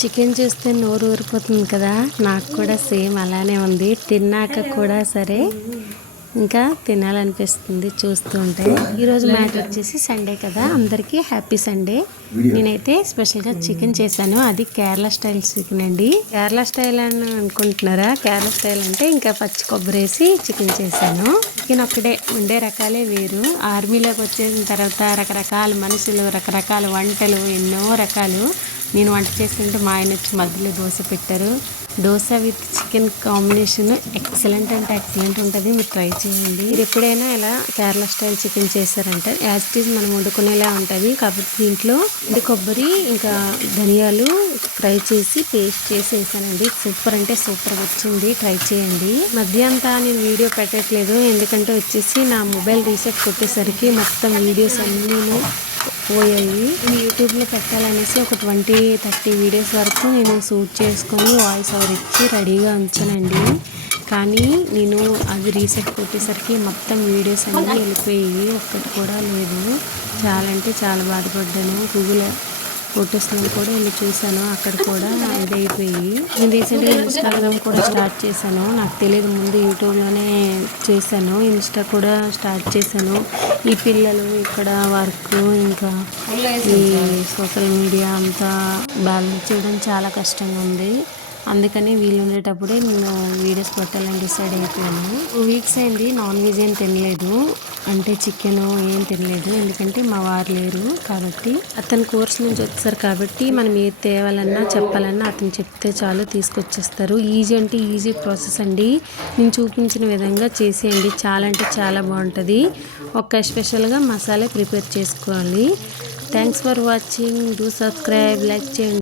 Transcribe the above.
Chicken చూస్తే నోరు ఊరిపోతుంది కదా, నాకు కూడా సేమ్ అలానే ఉంది. తిన్నాక కూడా సరే ఇంకా తినాలనిపిస్తుంది చూస్తూ ఉంటే. ఈరోజు మ్యాటర్ వచ్చేసి సండే కదా, అందరికీ హ్యాపీ సండే. నేనైతే స్పెషల్గా చికెన్ చేశాను, అది కేరళ స్టైల్ చికెన్ అండి. కేరళ స్టైల్ అని అనుకుంటున్నారా? కేరళ స్టైల్ అంటే ఇంకా పచ్చి కొబ్బరి వేసి చికెన్ చేశాను. చికెన్ ఒక్కడే, ఉండే రకాలే వేరు. ఆర్మీలోకి వచ్చేసిన తర్వాత రకరకాల మనుషులు, రకరకాల వంటలు, ఎన్నో రకాలు. నేను వంట చేస్తుంటే మా ఆయన వచ్చి మధ్యలో దోశ పెట్టారు. Dosa with chicken combination excellent అంటే ఎక్సలెంట్ ఉంటుంది, మీరు ట్రై చేయండి. మీరు ఎప్పుడైనా ఇలా కేరళ స్టైల్ చికెన్ చేశారంటే యాజ్ ఇట్ ఈజ్ మనం వండుకునేలా ఉంటుంది. కాబట్టి దీంట్లో ఎండు కొబ్బరి ఇంకా ధనియాలు ఫ్రై చేసి పేస్ట్ చేసి వేసానండి. సూపర్ అంటే సూపర్ వచ్చింది, ట్రై చేయండి. మధ్య అంతా నేను వీడియో పెట్టట్లేదు, ఎందుకంటే వచ్చేసి నా మొబైల్ రీసెట్ కొట్టేసరికి మొత్తం వీడియోస్ అన్నీ పోయాయి. నేను యూట్యూబ్లో పెట్టాలనేసి ఒక 20-30 వీడియోస్ వరకు నేను షూట్ చేసుకొని వాయిస్ ఓవర్ ఇచ్చి రెడీగా ఉంచానండి. కానీ నేను అది రీసెట్ కొట్టేసరికి మొత్తం వీడియోస్ అన్నీ వెళ్ళిపోయి ఒక్కటి కూడా లేదు. చాలా అంటే చాలా బాధపడ్డాను. గూగుల్ ఫొటోస్లో కూడా వెళ్ళి చూశాను, అక్కడ కూడా ఇదైపోయి. నేను రీసెంట్గా ఇన్స్టాగ్రామ్ కూడా స్టార్ట్ చేశాను, నాకు తెలియదు ముందు యూట్యూబ్లోనే చేశాను. ఇన్స్టా కూడా స్టార్ట్ చేశాను. ఈ పిల్లలు ఇక్కడ వర్క్ ఇంకా ఈ సోషల్ మీడియా అంతా బ్యాలెన్స్ చేయడం చాలా కష్టంగా ఉంది. అందుకని వీళ్ళు ఉండేటప్పుడే నేను వీడియోస్ పెట్టాలని డిసైడ్ అయిపోయాను. 2 వీక్స్ అయింది నాన్ వెజ్ ఏం తినలేదు, అంటే చికెన్ ఏం తినలేదు. ఎందుకంటే మా వారు లేరు కాబట్టి. అతను కోర్స్ నుంచి వచ్చారు కాబట్టి మనం ఏది తేవాలన్నా చెప్పాలన్నా అతను చెప్తే చాలు తీసుకొచ్చేస్తారు. ఈజీ అంటే ఈజీ ప్రాసెస్ అండి. నేను చూపించిన విధంగా చేసేయండి, చాలా అంటే చాలా బాగుంటుంది. ఒక స్పెషల్గా మసాలా ప్రిపేర్ చేసుకోవాలి. Thanks for watching, do subscribe, like చేయండి.